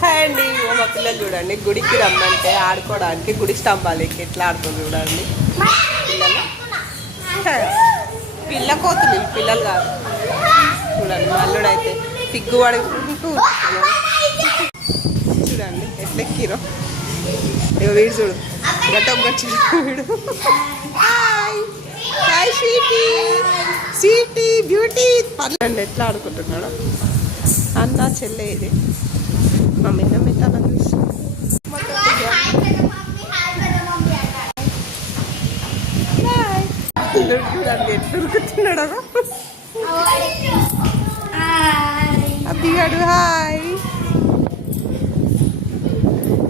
Hi అండి. మా పిల్లలు చూడండి గుడికి రమ్మంటే ఆడుకోవడానికి గుడి స్తంభాలకి ఎట్లా ఆడుతుంది చూడండి పిల్లలు. పిల్ల కోతులు పిల్లలు కాదు చూడండి. మా అల్లుడు అయితే సిగ్గు పడుకుంటూ చూడండి ఎట్లా ఎక్కిరో. ఇక వీడు చూడు గట్టొచ్చి వీడు. Hi hi sweetie sweetie beauty పర్లేండి ఎట్లా ఆడుకుంటున్నాడు అన్న చెల్లె. ఇది మా మీద మెట్టాలని చూడండి ఎట్లా ఉరుకుతున్నాడు అబ్బిగాడు. హాయ్.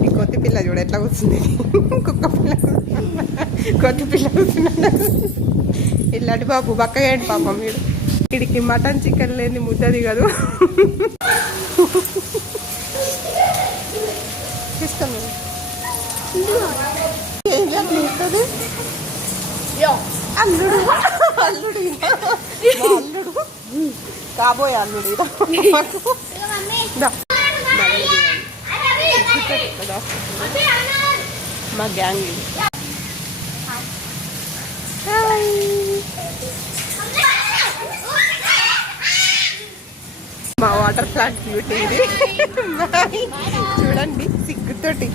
ఈ కొత్త పిల్ల చూడ ఎట్లా కూర్చుంది. కుక్క పిల్ల కొత్త పిల్ల కూర్చున్నాడు. ఇలాంటి బాబు బక్కగా ఏంటి పాపం వీడు. వీడికి మటన్ చికెన్ లేని ముద్ద దిగదు. ఇస్తాను ఏం చేస్తుంది అల్లుడు. అల్లుడు అల్లుడు కాబోయే అల్లుడు. మా గ్యాంగ్ ఇది. మా వాటర్ ప్లాంట్ బ్యూటీ ఇది. చూడండి సిగ్గుతోటి